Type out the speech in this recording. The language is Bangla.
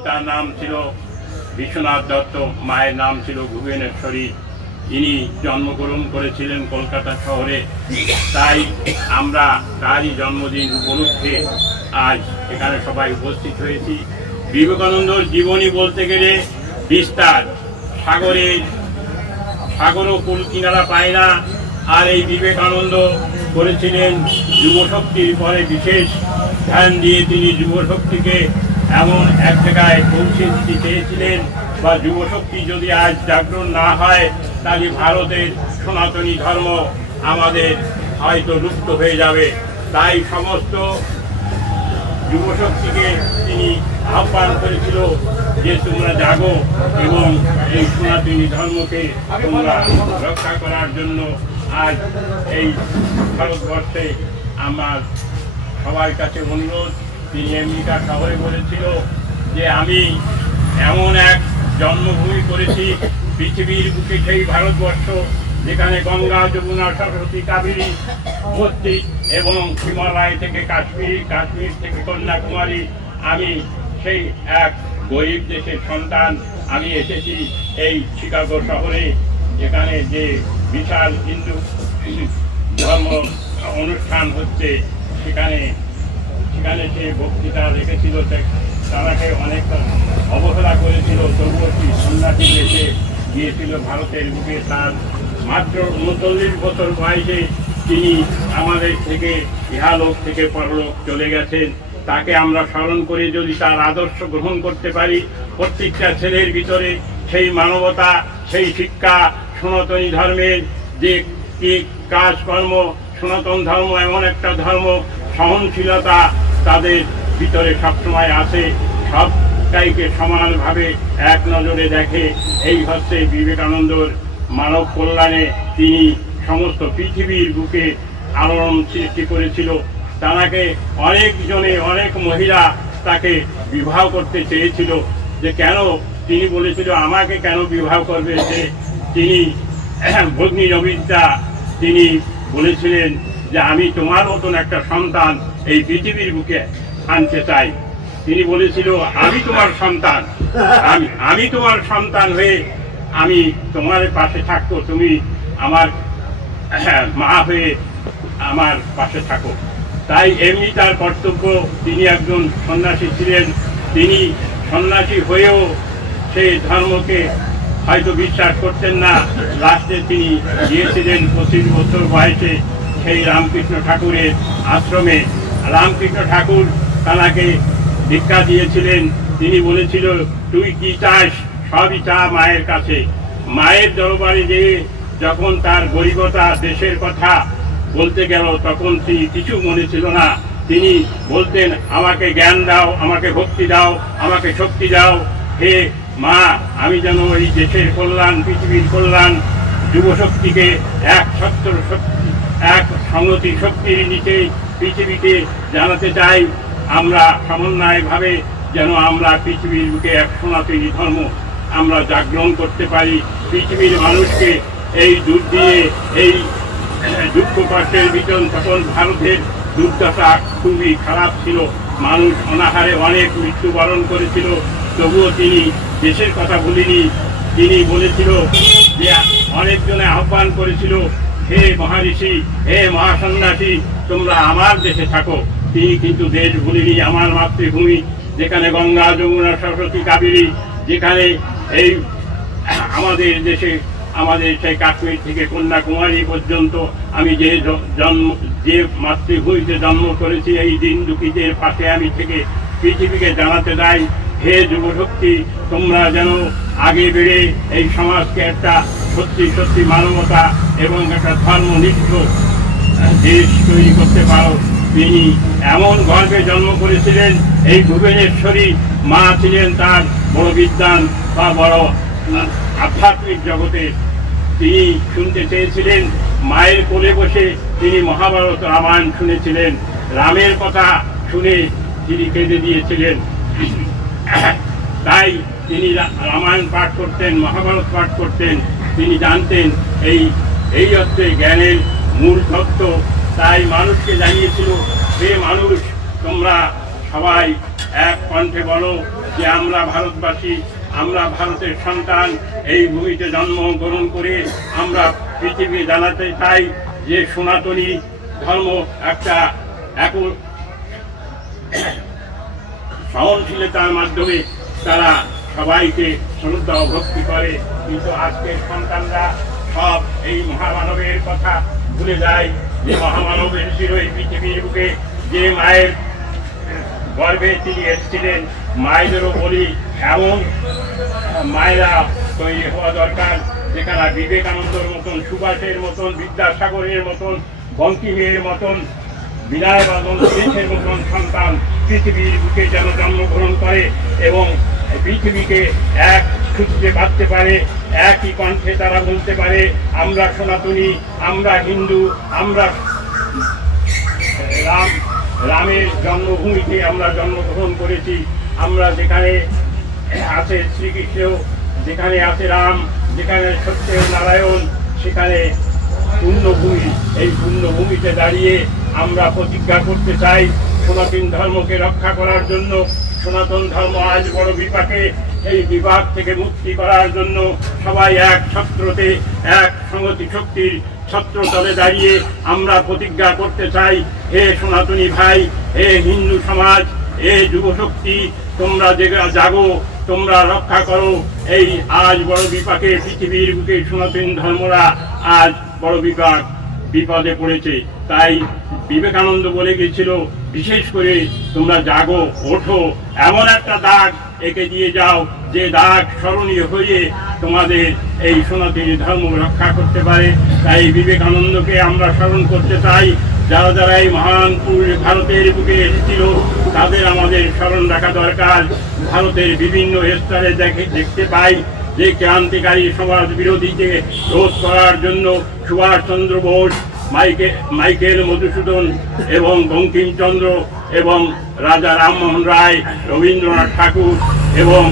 পিতার নাম ছিল বিশ্বনাথ দত্ত, মায়ের নাম ছিল ভুবনেশ্বরী। ইনি জন্মগ্রহণ করেছিলেন কলকাতা শহরে। তাই আমরা তারই জন্মদিন উপলক্ষে আজ এখানে সবাই উপস্থিত হয়েছি। বিবেকানন্দর জীবনী বলতে গেলে বিস্তার, সাগরও কুল কিনারা পায় না। আর এই বিবেকানন্দ করেছিলেন যুবশক্তির পরে বিশেষ ধ্যান দিয়ে তিনি যুবশক্তিকে এমন এক জায়গায় পৌঁছে দিতে চেয়েছিলেন, বা যুবশক্তি যদি আজ জাগরণ না হয় তাহলে ভারতের সনাতনী ধর্ম আমাদের হয়তো লুপ্ত হয়ে যাবে। তাই সমস্ত যুবশক্তিকে তিনি আহ্বান করেছিল যে তোমরা জাগো এবং এই সনাতনী ধর্মকে তোমরা রক্ষা করার জন্য আজ এই ভারতবর্ষে আমার সবার কাছে অনুরোধ। তিনি আমেরিকা শহরে বলেছিল যে আমি এমন এক জন্মভূমি করেছি পৃথিবীর বুকে, সেই ভারতবর্ষ যেখানে গঙ্গা, যমুনা, সরস্বতী, কাবেরী ভর্তি, এবং হিমালয় থেকে কাশ্মীর, কাশ্মীর থেকে কন্যাকুমারী। আমি সেই এক গরিব দেশের সন্তান। আমি এসেছি এই শিকাগো শহরে, যেখানে যে বিশাল হিন্দু ধর্ম অনুষ্ঠান হচ্ছে, সেখানে সে বক্তৃতা রেখেছিল। তারাকে অনেক অবহেলা করেছিল, তবুও কি সন্ন্যাসী দেশে গিয়েছিল ভারতের বুকে। তার মাত্র 39 বছর বয়সে তিনি আমাদের থেকে ইহালোক থেকে পরলোক চলে গেছেন। তাকে আমরা স্মরণ করে যদি তার আদর্শ গ্রহণ করতে পারি, প্রত্যেকটা ছেলের ভিতরে সেই মানবতা, সেই শিক্ষা, সনাতনী ধর্মের যে কি কাজকর্ম, সনাতন ধর্ম এমন একটা ধর্ম, সহনশীলতা তাদের ভিতরে সবসময় আছে, সবটাইকে সমানভাবে এক নজরে দেখে। এই হচ্ছে বিবেকানন্দর মানব কল্যাণে তিনি সমস্ত পৃথিবীর বুকে আলোড়ন সৃষ্টি করেছিল। তাকে অনেক মহিলা তাকে বিবাহ করতে চেয়েছিল, যে কেন তিনি বলেছিল আমাকে কেন বিবাহ করবে, যে তিনি ভগ্নী নবিতা তিনি বলেছিলেন যে আমি তোমার মতন একটা সন্তান এই পৃথিবীর বুকে আনতে চাই। তিনি বলেছিল আমি তোমার সন্তান, আমি তোমার সন্তান হয়ে আমি তোমার পাশে থাকবো, তুমি আমার মা হয়ে আমার পাশে থাকো। তাই এমনি তার কর্তব্য। তিনি একজন সন্ন্যাসী ছিলেন। তিনি সন্ন্যাসী হয়েও সেই ধর্মকে হয়তো বিশ্বাস করতেন না। লাস্টে তিনি গিয়েছিলেন 25 বছর বয়সে সেই রামকৃষ্ণ ঠাকুরের আশ্রমে। রামকৃষ্ণ ঠাকুর তাকে ভিক্ষা দিয়েছিলেন। তিনি বলেছিল তুই কি চাস, সবই চা মায়ের কাছে। মায়ের দরবারে যেয়ে যখন তার গরিবতা, দেশের কথা বলতে গেল, তখন তিনি কিছু মনে ছিল না। তিনি বলতেন আমাকে জ্ঞান দাও, আমাকে ভক্তি দাও, আমাকে শক্তি দাও। হে মা, আমি যেন এই দেশের কল্যাণ, পৃথিবীর কল্যাণ, যুবশক্তিকে এক সংহতি শক্তির নিচে পৃথিবীকে জানাতে চাই। আমরা সমন্বয়ভাবে যেন আমরা পৃথিবীর বুকে এক সনাতনী ধর্ম আমরা জাগরণ করতে পারি। পৃথিবীর মানুষকে এই দুধ দিয়ে এই দুঃখ কষ্টের ভিতর, তখন ভারতের দুর্দশা খুবই খারাপ ছিল। মানুষ অনাহারে অনেক মৃত্যুবরণ করেছিল, তবুও তিনি দেশের কথা বলিনি। তিনি বলেছিল যে অনেকজনে আহ্বান করেছিল হে মহারিষি, হে মহাসন্ন্যাসী, তোমরা আমার দেশে থাকো। তিনি কিন্তু দেশ ভুলিনি। আমার মাতৃভূমি যেখানে গঙ্গা, যমুনা, সরস্বতী, কাবেরী, যেখানে এই আমাদের দেশে, আমাদের সেই কাশ্মীর থেকে কন্যাকুমারী পর্যন্ত আমি যে মাতৃভূমিতে জন্ম করেছি, এই দিন দুঃখীদের পাশে আমি থেকে পৃথিবীকে জানাতে চাই, হে যুবশক্তি, তোমরা যেন আগে বেড়ে এই সমাজকে একটা সত্যি মানবতা এবং একটা ধর্মনিষ্ঠ দেশ তৈরি করতে পারো। তিনি এমন গর্ভে জন্ম করেছিলেন। এই ভুবনেশ্বরী মা ছিলেন তার বড় বিদ্বান বা বড় আধ্যাত্মিক জগতে। তিনি শুনতে চেয়েছিলেন, মায়ের কোলে বসে তিনি মহাভারত রামায়ণ শুনেছিলেন। রামের কথা শুনে তিনি কেঁদে দিয়েছিলেন। তাই তিনি রামায়ণ পাঠ করতেন, মহাভারত পাঠ করতেন। তিনি জানতেন এই হচ্ছে জ্ঞানের মূল তত্ত্ব। তাই মানুষকে জানিয়েছিল, হে মানুষ, তোমরা সবাই এক কণ্ঠে বলো যে আমরা ভারতবাসী, আমরা ভারতের সন্তান। এই ভূমিতে জন্মগ্রহণ করে আমরা পৃথিবী জানাতে চাই যে সনাতনী ধর্ম একটা সহনশীলতার মাধ্যমে তারা সবাইকে শ্রদ্ধা ও ভক্তি করে। কিন্তু আজকের সন্তানরা সব এই মহামানবের কথা ভুলে যায়, যে মহামানব এসেছিল এই পৃথিবীর বুকে, যে মায়ের গর্ভে তিনি এসেছিলেন। মায়েদেরও বলি এমন মায়েরা তৈরি হওয়া দরকার, যেখানে বিবেকানন্দর মতন, সুভাষের মতন, বিদ্যাসাগরের মতন, বঙ্কিমের মতন, বিনয় বাদল দেশের মতন সন্তান পৃথিবীর বুকে যেন জন্মগ্রহণ করে এবং পৃথিবীকে এক সূত্রে বাঁধতে পারে। একই কণ্ঠে তারা বলতে পারে আমরা সনাতনী, আমরা হিন্দু, আমরা রামের জন্মভূমিতে আমরা জন্মগ্রহণ করেছি। আমরা যেখানে আছে শ্রীকৃষ্ণ, যেখানে আছে রাম, যেখানে সত্য নারায়ণ, সেখানে পুণ্যভূমি। এই পুণ্যভূমিতে দাঁড়িয়ে আমরা প্রতিজ্ঞা করতে চাই সনাতন ধর্মকে রক্ষা করার জন্য। সনাতন ধর্ম আজ বড় বিপাকে, এই বিভাগ থেকে মুক্তি করার জন্য সবাই এক ছত্রতে, এক সংহতি শক্তির ছত্রতলে দাঁড়িয়ে আমরা প্রতিজ্ঞা করতে চাই, হে সনাতনী ভাই, হে হিন্দু সমাজ, হে যুবশক্তি, তোমরা জাগো, তোমরা রক্ষা করো। এই আজ বড় বিপাকে পৃথিবীর বুকে সনাতন ধর্মরা আজ বড় বিপদে পড়েছে। তাই বিবেকানন্দ বলে গেছিল, বিশেষ করে তোমরা জাগো, ওঠো, এমন একটা দাগ এঁকে দিয়ে যাও যে দাগ স্মরণীয় হয়ে তোমাদের এই সনাতনী ধর্ম রক্ষা করতে পারে। তাই বিবেকানন্দকে আমরা স্মরণ করতে চাই। যারা যারা এই মহান পুরুষ ভারতের বুকে এসেছিল তাদের আমাদের স্মরণ রাখা দরকার। ভারতের বিভিন্ন স্তরে দেখতে পাই যে ক্রান্তিকারী সমাজ বিরোধীকে রোধ করার জন্য সুভাষচন্দ্র বোস, মাইকেল মধুসূদন এবং বঙ্কিমচন্দ্র এবং রাজা রামমোহন রায়, রবীন্দ্রনাথ ঠাকুর এবং